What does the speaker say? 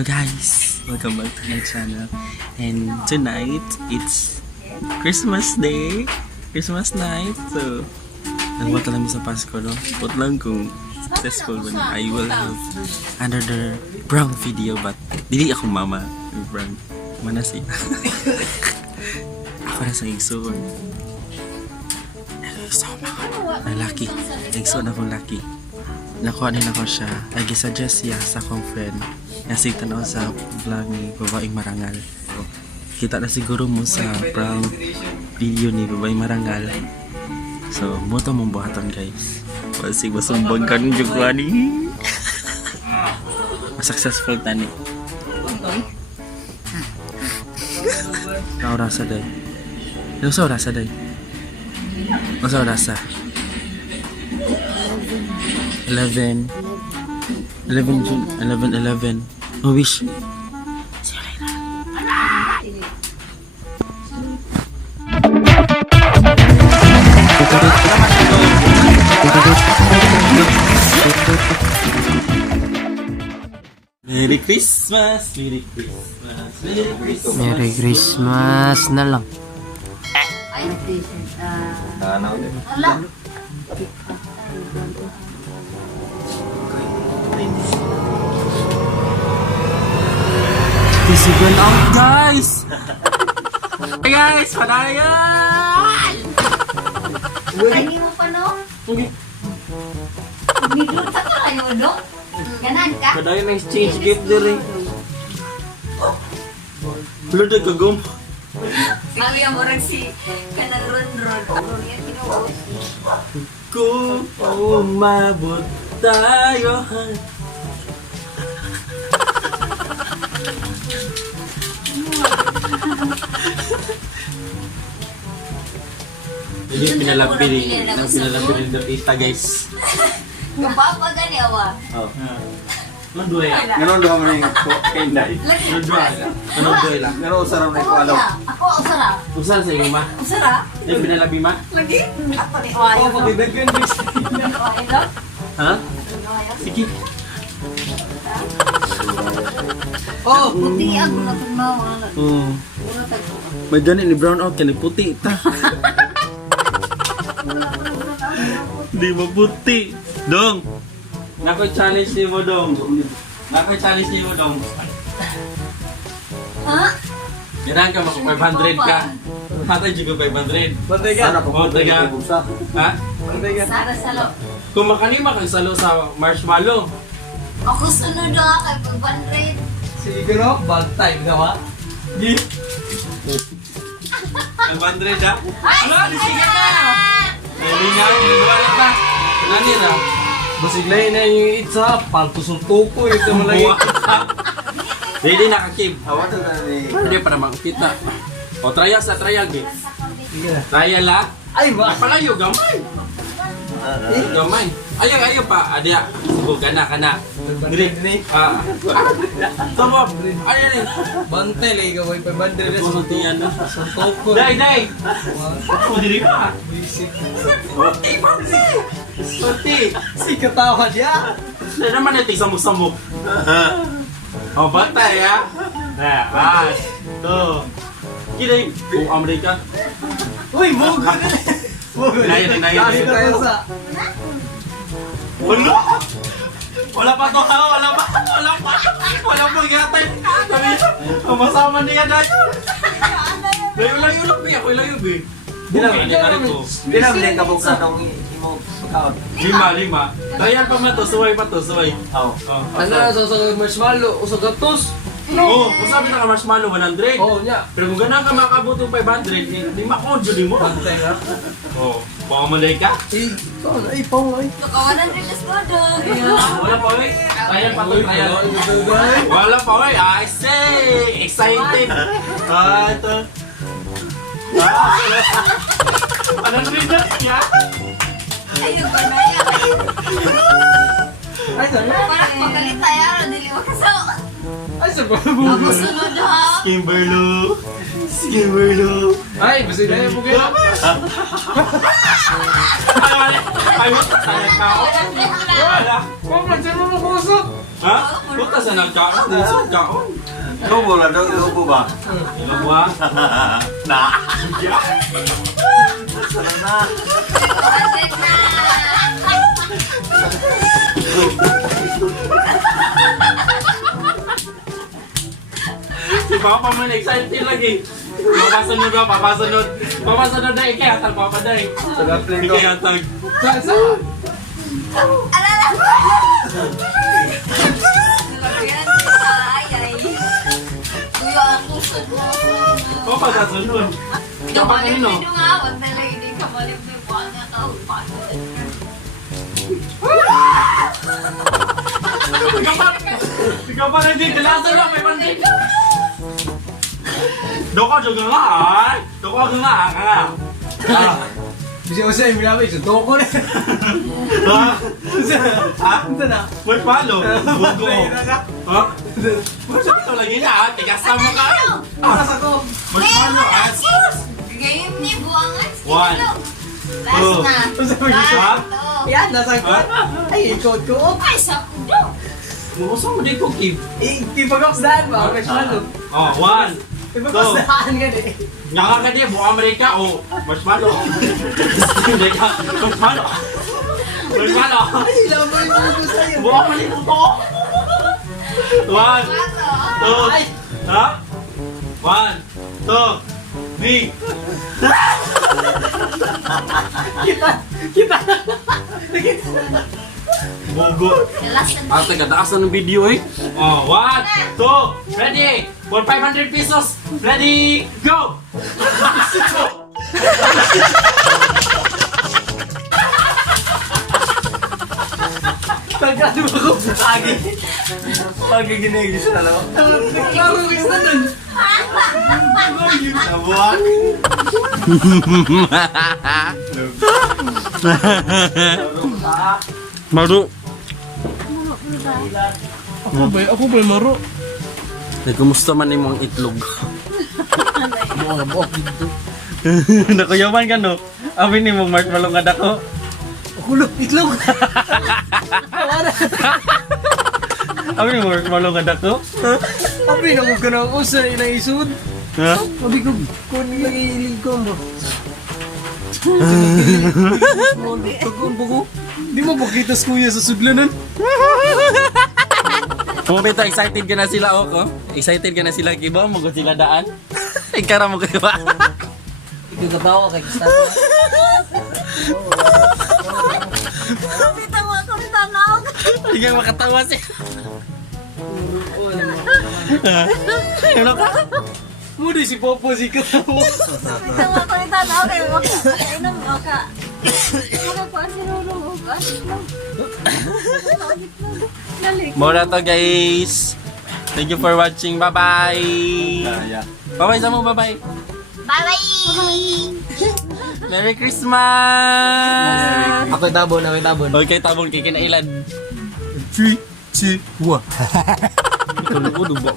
Hello guys! Welcome back to my channel. And tonight, it's Christmas Day. Christmas night. So, nagwata lang sa Pasko, no? Put lang kung successful ba na. I will have another prank video, but dili akong mama. Prank. Mana siya. Ako na sa igsoon. Lalaki. Igsoon akong laki. Nakuha din ako siya. Nag-suggest siya sa akong friend. Kasi tanaw sa vlog ni Babaeng Marangal. Kita na siguro mo sa prank video ni Babaeng Marangal. So, mo ito mong buhaton guys. Kasi masumbang ka ng jugwani. Successful tani. Naurasa day. Ano sa orasa day? Ano sa orasa? 11 June 11 Oh wish. See you later. Merry Christmas, Merry Christmas, Merry Christmas. Merry Christmas na lang. Tisigan out guys! Hey guys, panayan! Ay, mo pa no? Okay. Nigluta ka kayo, no? Ganan ka? Panayan na exchange gift din eh. Lada kagum. Sabi ang orang si kanang ron-ron. Yan kinuos. Kung umabot tayo. Hindi pinalabili ng Dapita guys. Kapapa gani awa. Oh. Ano doy? Ganon doon mo yung kenday. Ano doy lang? Ganon usarang na ko alaw. Ako usara. Usan sa iyo ma? Usara? Yung pinalabi ma? Lagi? Ako ni Oayo. Oh, pagdagdagan guys. Oayo. Ha? Sige. Oh, puti ang mga tumawa. May ganit ni brown out kani puti ta. Di ba puti? Dong. Nako challenge ni mo dong. Nako challenge ni mo dong. Ha? Ganahan ka mako 500 ka. Hatay juga 500. Bantay ka. Bantay ka. Ha? Bantay ka. Sara salo. Kung makanima kang salo sa marshmallow. Ako sunod na kay 500. Sige no, bantay ka ba? Gi. 500 ha? Wala, sige na. Nalinya, naliwala ka. Nani na? Basiglay na yung itsa, paltusuntuko ito mo lagi. Hindi nakakib. Awa to na ni. Hindi pa naman kita. O trial sa trial gi. Trial la. Ay ba? Palayo gamay. Gamay. Ayaw pa. Adya. Subukan na kana. Dili. Ah. Tama. Ayan ni. Bantay lagi ka boy 500 na Suntian na. suntuko. Dai. Ako diri pa. Basic. Sunti. Si katawa dia. Na naman natin samok-samok. O batay ha. Na. To. Kini. Kung Amerika. Uy, mo gud. Nayan. Tayo sa. Wala! Wala pa to ha! Wala pa! Wala pa gatay! Masama niya na yun! Layo lang bi! Ako layo bi! Bukay niya na rin ko. Dinamlay ka buka nung imo account. 5. Trial pa man to, suway pa to, suway. Oh. Ano Ano sa marshmallow o sa gatos? Oo, kung sabi na ka marshmallow 100. Oh, nya. Pero kung ganun ka makabot yung 500, hindi makonjo din mo. Bantay ka. Oo, baka malay ka. Ay, pao ay. Kawanan rin is godo. Wala pa ulit. Trial pa to, trial. Wala pa ulit. I say! Excited! Ito. Anong rin na niya? Ayun ko na yan. Ay, sabi. Parang magalit tayo. Dili mo kaso. Ay, sabi. Ako sunod ha. Skimberlo. Ay, basta na yung bukid. Ay, Ay, buta sa nagkaon. Wala. Kung mansin mo makusot. Ha? Buta sa nagkaon. Dito sa nagkaon. Ilubo lang daw, ilubo ba? Ilan ba? Na! Bakit na? Si Papa man excited lagi. Papasunod ba? Papasunod. Papasunod na ikay. Hatag Papa na eh. Ikay hatag. Alala ko! Nalagyan sa ayay. Kuya, ang kusod mo. Papa kasunod. Papa kanino? Hindi nga, wag na lang hindi ka malibig pa nga kaupan. Ikaw pa rin din. Kailangan na may pansin. Doko juga nga ay. Doko nga nga. Bisa usay mo namin, suntok ko na. Ha? Ha? Ito na. May palo. Bugo. Ha? Basta ito lagi na. Tigasan mo ka. Aras ako. May palo. Game ni buwangan. One. Last na. Ha? Yan, nasa ko. Ay, ikot ko. Ay, sa kudo. Muusap mo dito, Kim. Ipagoksdaan ba? Marshmallow. Oh, one. Ipagoksdaan ka din. Nga ka din, buong Amerika. Oh, marshmallow. Hindi ka. Marshmallow. Marshmallow. Ay, ilang mo yung mga gusto yun. Buong Amerika to. One. Two. Ay. Ha? One. Two. Three. Kita. Bugo. Last na. Ate, kataas na ng video eh. Oh, 1, 2, ready! For 500 pesos, ready, go! Tagado ako. Agi. Agi ginigis na lang. Nagkakagis na dun. Nabuwag! Maru. Ako ba maro? Kumusta man yung mga itlog? Nakuyaman ka no? Amin ni mong marshmallow nga dako. Ako lang, itlog. Amin ni mong marshmallow nga dako. Abi na ko ka na usa na isud. Ha? Abi ko kung nililig ko mo. Di mo pakitas kuya sa sudlanan. Pumapito, excited ka na sila ako. Excited ka na sila, Kibo? Magod sila daan. Ikara mo kayo ba? Ikagatawa kay Kista. Bitaw ako ng tanaw. Hindi ka makatawa siya. Ano ka? Mudi si Popo si Katawa. Bitaw ako ng tanaw. Kaya makainom mo ka. Makakuha si Rolo mo ka. Nalik. Mura to guys. Thank you for watching. Bye-bye. Bye-bye sa mo. Bye-bye. Bye-bye! Merry Christmas! Ako'y tabon, ako'y tabon. Okay, tabong kikinailan. 3, 2, 1. Ikaw na ko, dubo.